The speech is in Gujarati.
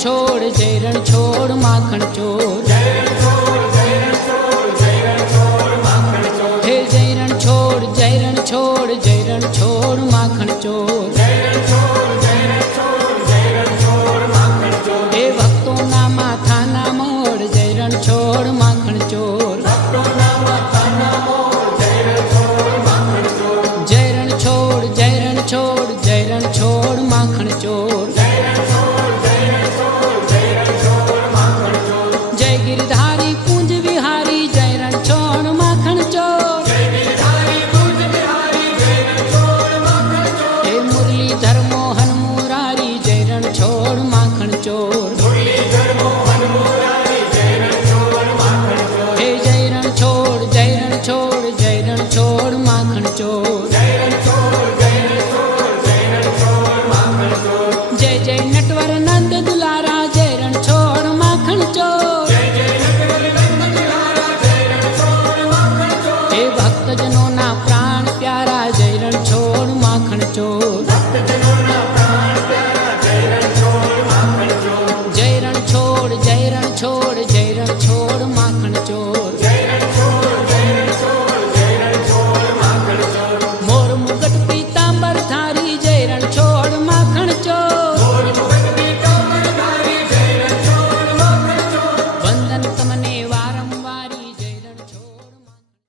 રણછોડ માખણ ચોર હે જય રણછોડ જય રણછોડ જય રણછોડ માખણ ચોર હે ભક્તોના માથાના મોડ જય રણછોડ માખણ ચોર જય રણછોડ જય રણછોડ જય રણછોડ માખણ ચોર મુરલીધર મોહન મુરારી, જયરણ છોડ, માખણ ચોર. હે જયરણ છોડ જયરણ છોડ જયરણ છોડ, માખણ ચોર. જય જય નટવર નંદ દુલારા, જયરણ છોડ, માખણ ચોર. હે ભક્તજનોના પ્રાણ પ્યારા, જયરણ છોડ, માખણ ચોર. છોડ જય રણ છોડ જય